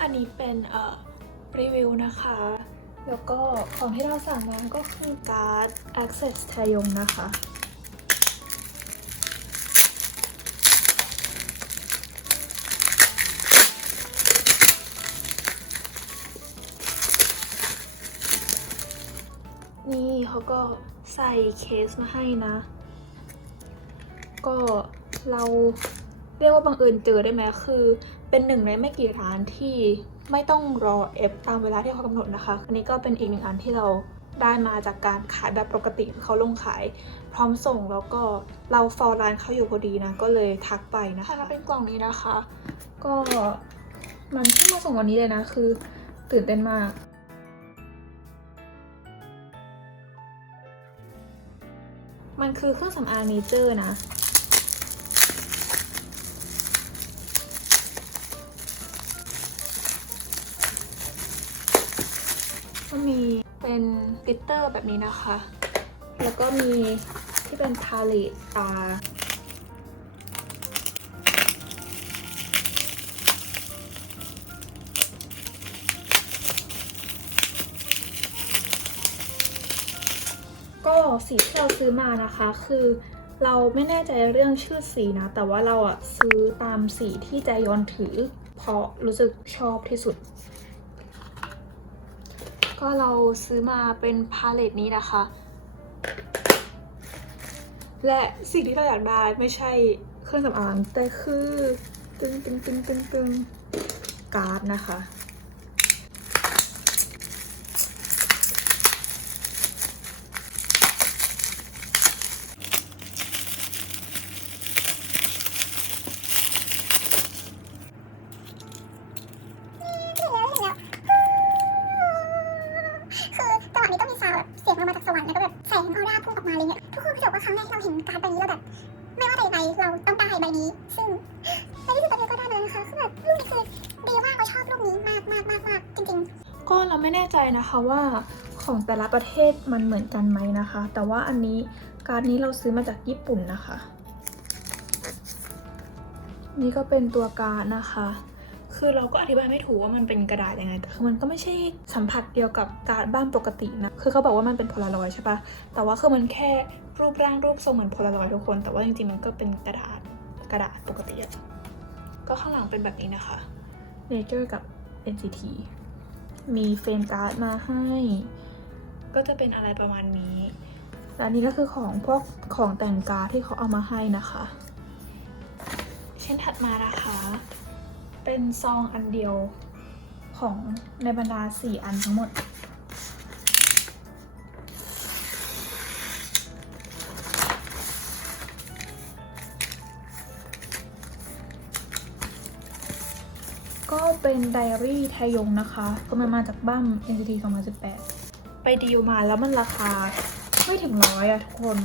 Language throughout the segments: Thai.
อันนี้เป็นเอ่อรีวิวนะคะ แล้วก็ของที่เราสั่งมาก็คือการ์ด Access ไทยงนะคะ นี่เขาก็ใส่เคสมาให้นะ ก็เราเรียกว่าบังเอิญเจอได้ไหมคือเป็นหนึ่งในไม่กี่ร้านที่ ไม่ต้องรอเอฟตามเวลาที่เขากำหนดนะคะ อันนี้ก็เป็นอีกหนึ่งอันที่เราได้มาจากการขายแบบปกติเขาลงขายพร้อมส่งแล้วก็เราฟอลร้านเขาอยู่พอดีนะ ก็เลยทักไปนะคะแล้วเป็นกล่องนี้นะคะ ก็มันเพิ่งมาส่งวันนี้เลยนะ คือตื่นเต้นมากมันคือเครื่องสำอางเนเจอร์นะ มีเป็นกลิตเตอร์แบบนี้นะคะ แล้วก็มีที่เป็นพาเลตตาก็สีที่เราซื้อมานะคะ คือเราไม่แน่ใจเรื่องชื่อสีนะ แต่ว่าเราอะซื้อตามสีที่ใจยอนถือ เพราะรู้สึกชอบที่สุด ก็เราซื้อมาเป็นพาเลตนี้นะคะ และสิ่งที่เราอยากได้ไม่ใช่เครื่องสำอางแต่คือตึงตึงตึงตึงตึงการ์ดนะคะ คือจังหวะนี้ต้องมีซาวแบบเสียงลงมาจากสวรรค์แล้วก็แบบแสงออร่าพุ่งออกมาเลยเนี่ยทุกคนรู้สึกว่าครั้งแรกที่เราเห็นการ์ดใบนี้เราแบบ ไม่ว่าใดๆเราต้องได้ใบนี้ ซึ่งในที่สุดตอนนี้ก็ได้มาแล้วนะคะคือแบบรูปนี้คือดีมากเราชอบรูปนี้มากมากมากมากจริง ๆ ก็เราไม่แน่ใจนะคะว่าของแต่ละประเทศมันเหมือนกันไหมนะคะ แต่ว่าอันนี้การ์ดนี้เราซื้อมาจากญี่ปุ่นนะคะ นี่ก็เป็นตัวการ์ดนะคะ คือเราก็อธิบายไม่ถูกว่ามันเป็นกระดาษยังไงแต่คือมันก็ไม่ใช่สัมผัสเดียวกับการ์ดบ้านปกตินะ คือเขาบอกว่ามันเป็นโพลารอยด์ใช่ปะแต่ว่าคือมันแค่รูปร่างรูปทรงเหมือนโพลารอยด์ทุกคน แต่ว่าจริงๆมันก็เป็นกระดาษกระดาษปกติอะก็ข้างหลังเป็นแบบนี้นะคะ Nature กับ NCT มีเฟรมการ์ดมาให้ ก็จะเป็นอะไรประมาณนี้และอันนี้ก็คือของพวกของแต่งการ์ดที่เขาเอามาให้นะคะ เช่นถัดมานะคะ เป็นซองอันเดียวของในบรรดา 4 อันทั้งหมด ก็เป็นไดอารี่ไทยงนะคะ ก็มันมาจากบ้าม NCT 2018 ไปดีลมาแล้วมันราคาไม่ถึงร้อยอะทุกคน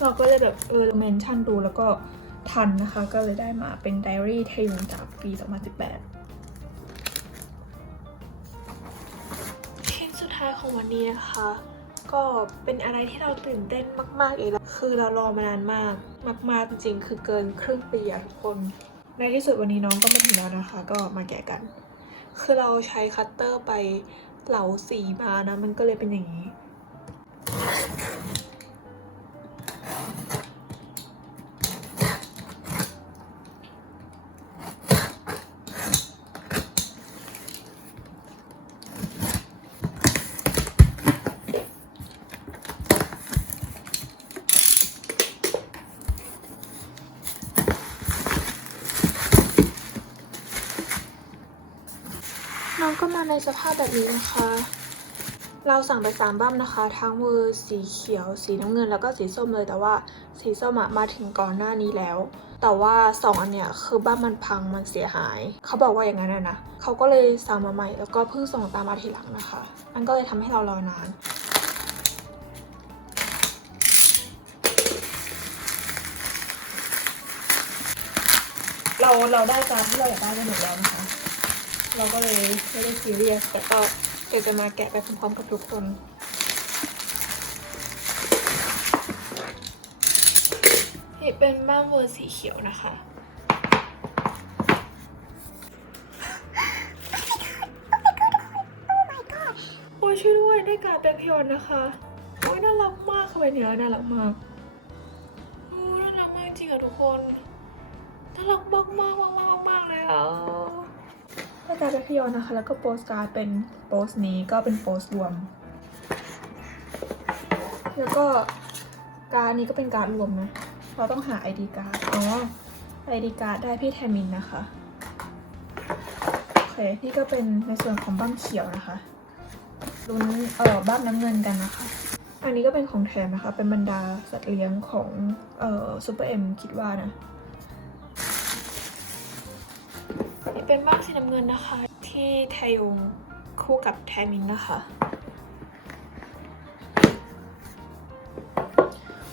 เราก็เลยแบบเออเมนชั่นดูแล้วก็ทันนะคะ ก็เลยได้มาเป็นไดอารี่ไทยงจากปี 2018 ชิ้นสุดท้ายของวันนี้นะคะ ก็เป็นอะไรที่เราตื่นเต้นมาก ๆเลยคือเรารอมานานมาก มาก ๆ จริง ๆ คือเกินครึ่งปีอะทุกคน ในที่สุดวันนี้น้องก็มาถึงแล้วนะคะ ก็มาแกะกัน คือเราใช้คัตเตอร์ไปเหลาสีมานะ มันก็เลยเป็นอย่างนี้ มาในสภาพแบบนี้นะคะ เราสั่งไปสามบั้มนะคะ ทั้งเวอสีเขียว สีน้ำเงินแล้วก็สีส้มเลยแต่ว่าสีส้มมาถึงก่อนหน้านี้แล้ว แต่ว่าสองอันเนี้ยคือบ้านมันพังมันเสียหาย เขาบอกว่าอย่างนั้นนะนะเขาก็เลยสั่งมาใหม่แล้วก็เพิ่งส่งตามมาทีหลังนะคะอันก็เลยทำให้เรารอนานเราเราได้การที่เราอยากได้ไปหมดแล้วนะคะ เราก็เลยไม่ได้ซีเรียสแต่ก็เดี๋ยวจะมาแกะไปพร้อมๆกับทุกคน นี่เป็นบ้านเวอร์สีเขียวนะคะ โอ้ยช่วยด้วยได้การแบล็คยอนนะคะ โอ้ยน่ารักมากค่ะใบเนี้ยน่ารักมากโอ้น่ารักมากจริงอะทุกคน น่ารักมากมากมากมากมากเลยอะ การ์ดแบล็คยอนนะคะ แล้วก็โปสการ์ดเป็นโปสนี้ก็เป็นโปสรวม แล้วก็การ์ดนี้ก็เป็นการ์ดรวมนะ เราต้องหา ID การ์ดอ๋อ ID การ์ดได้พี่แทมินนะคะ โอเค นี่ก็เป็นในส่วนของบ้างเขียวนะคะ ลุ้นเอ่อบ้านน้ำเงินกันนะคะ อันนี้ก็เป็นของแถมนะคะ เป็นบรรดาสัตว์เลี้ยงของเอ่อซูเปอร์เอ็มคิดว่านะ นี่เป็นบ้านสีน้ำเงินนะคะ ที่ไทยงคู่กับแทมินนะคะ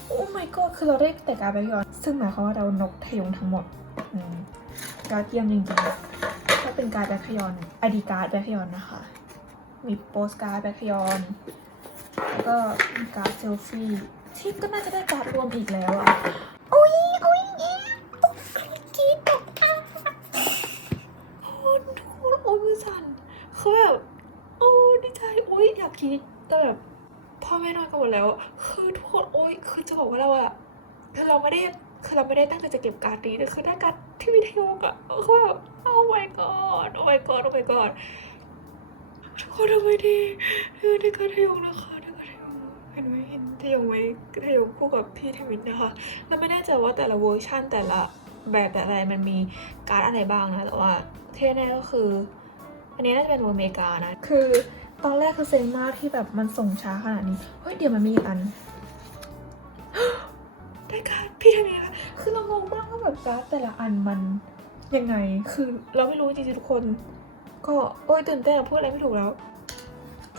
โอ้ my god คือเราได้แต่การแบคยอน ซึ่งหมายความว่าเรานกทยงทั้งหมดการเยี่ยมจริงๆก็เป็นการแบคยอนอดีการแบคยอนนะคะ มีโปสการ์ดแบคยอนแล้วก็มีการเซลฟี่ที่ก็น่าจะได้การรวมอีกแล้วอะ อุ้ยอุ้ยเนี่ยอุ๊ยกรี๊ดแบบอ้าว โอ้ทุกคนโอ้ยมือสั่นคือแบบโอ้ดีใจโอ้ยอยาก คิดแต่แบบพ่อแม่นอนกันหมดแล้ว คือทุกคนโอ้ยคือจะบอกว่าเราอะคือเราไม่ได้คือเราไม่ได้ตั้งใจจะเก็บการ์ดนี้แต่คือได้การ์ดที่วิทยุอะคือแบบโอ้ my god โอ้ my god โอ้ my god ทุกคนทำไมดีเออได้การ์ดทยงนะคะได้การ์ดทยงเห็นไหมเห็นทยงไหมทยงคู่กับพี่เทวินนะคะแล้วไม่แน่ใจว่าแต่ละเวอร์ชันแต่ละแบบแต่ละอะไรมันมีการ์ดอะไรบ้างนะแต่ว่าที่แน่ก็คือ อันนี้น่าจะเป็นตัวอเมริกานะคือ ตอนแรกคือเซ็งมากที่แบบมันส่งช้าขนาดนี้ เฮ้ยเดี๋ยวมันมีอีกอันได้การพี่ทำไงคะคือเรางงมากว่าแบบการ์ดแต่ละอันมันยังไง คือเราไม่รู้จริงๆทุกคน ก็โอ้ยตื่นเต้นพูดอะไรไม่ถูกแล้ว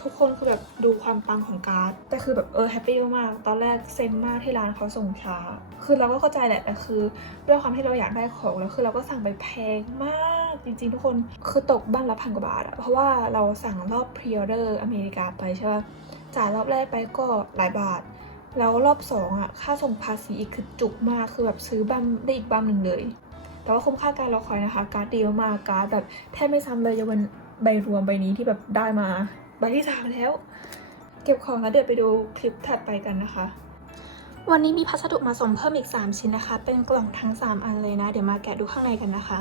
ทุกคนคือแบบดูความปังของการ์ด แต่คือแบบเออแฮปปี้มากตอนแรกเซ็งมากที่ร้านเขาส่งช้า คือเราก็เข้าใจแหละแต่คือด้วยความที่เราอยากได้ของแล้วคือเราก็สั่งไปแพงมาก จริง ๆ ทุกคนคือตกบ้านละพันกว่าบาทอะเพราะว่าเราสั่งรอบพรีออเดอร์อเมริกาไปใช่ปะจ่ายรอบแรกไปก็หลายบาท แล้วรอบสองอะค่าส่งภาษีอีกคือจุกมากคือแบบซื้อบัมได้อีกบัมหนึ่งเลย แต่ว่าคุ้มค่าการรอคอยนะคะ การ์ดดีมากการ์ดแบบแทบไม่ซ้ำเลยยกเว้นใบรวมใบนี้ที่แบบได้มาใบที่สามแล้ว เก็บของแล้วเดี๋ยวไปดูคลิปถัดไปกันนะคะวันนี้มีพัสดุมาส่งเพิ่มอีก 3 ชิ้นนะคะ เป็นกล่องทั้ง 3 อันเลยนะ เดี๋ยวมาแกะดูข้างในกันนะคะ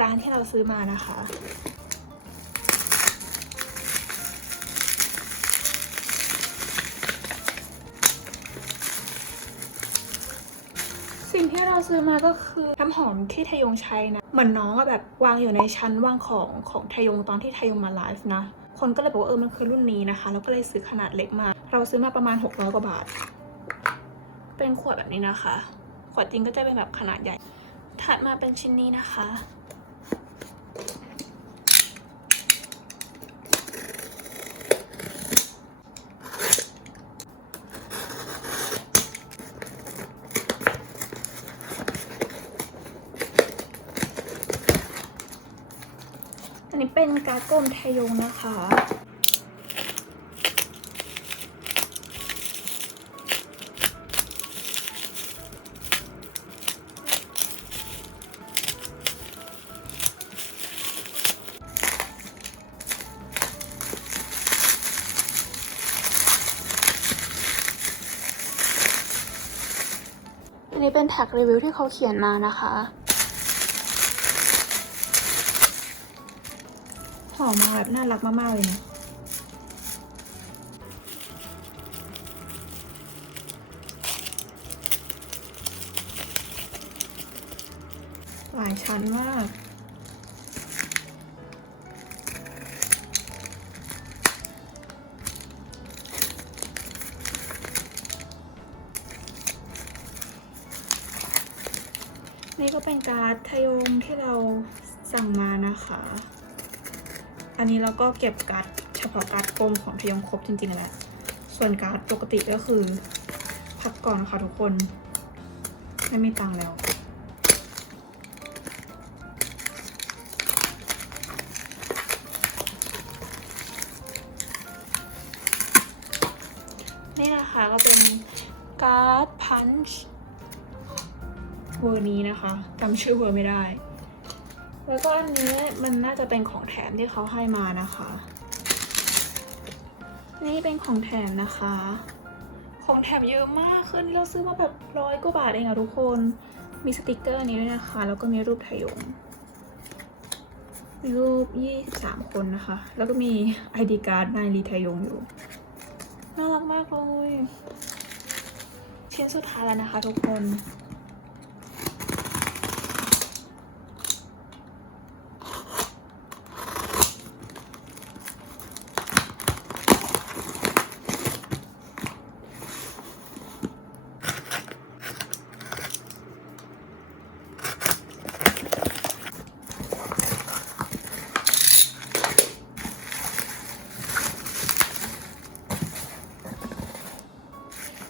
ร้านที่เราซื้อมานะคะ สิ่งที่เราซื้อมาก็คือน้ำหอมที่ทยงใช้นะ เหมือนน้องอะแบบวางอยู่ในชั้นวางของของทยงตอนที่ทยงมาไลฟ์นะ คนก็เลยบอกว่าเออมันคือรุ่นนี้นะคะ แล้วก็เลยซื้อขนาดเล็กมา เราซื้อมาประมาณ 600กว่าบาท เป็นขวดแบบนี้นะคะ ขวดจริงก็จะเป็นแบบขนาดใหญ่ถัดมาเป็นชิ้นนี้นะคะ เป็นกากลมไทยงนะคะ อันนี้เป็นแท็กรีวิวที่เขาเขียนมานะคะ อมาแบบน่ารักมากๆเลยนะหลายชั้นมากนี่ก็เป็นการ์ดทยงที่เราสั่งมานะคะ อันนี้เราก็เก็บการ์ดเฉพาะการ์ดกลมของทยองครบจริงๆแหละ ส่วนการ์ดปกติก็คือ พักก่อนค่ะทุกคน ไม่มีตังแล้ว นี่นะคะก็เป็นการ์ดพันช์เวอร์นี้นะคะจำชื่อเวอร์ไม่ได้ แล้วก็อันนี้มันน่าจะเป็นของแถมที่เขาให้มานะคะ นี่เป็นของแถมนะคะ ของแถมเยอะมากคือนนี้เราซื้อมาแบบร้อยกว่าบาทเองอะทุกคน มีสติกเกอร์นนี้ด้วยนะคะ แล้วก็มีรูปไทยงมีรูป 23 คนนะคะ แล้วก็มี ID card นายลีไทยงอยู่ น่ารักมากเลย ชิ้นสุดท้ายแล้วนะคะทุกคน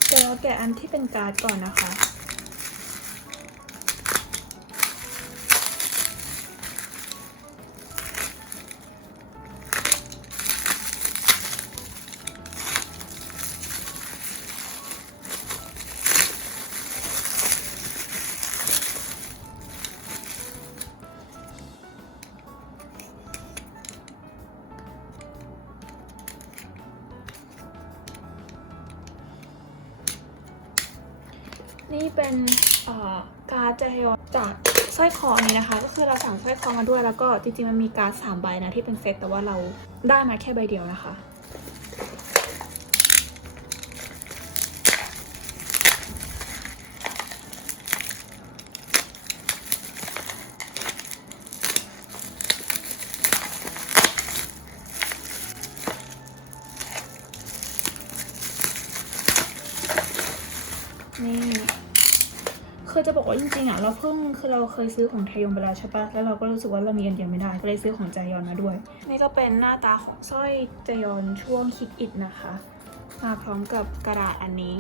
เดี๋ยวเราแกะ อันที่เป็นการ์ดก่อนนะคะ อจากสร้อยคอนนี้นะคะ ก็คือเราสั่งสร้อยคอมาด้วยแล้วก็จริงๆมันมีการ์ดสามใบนะที่เป็นเซตแต่ว่าเราได้มาแค่ใบเดียวนะคะนี่ คือจะบอกว่าจริงๆอะเราเพิ่งคือเราเคยซื้อของไทยงไปแล้วใช่ปะแล้วเราก็รู้สึกว่าเรามีอันเดียวไม่ได้ก็เลยซื้อของใจยอนมาด้วย นี่ก็เป็นหน้าตาของสร้อยใจยอนช่วงคิดอิดนะคะ มาพร้อมกับกระดาษอันนี้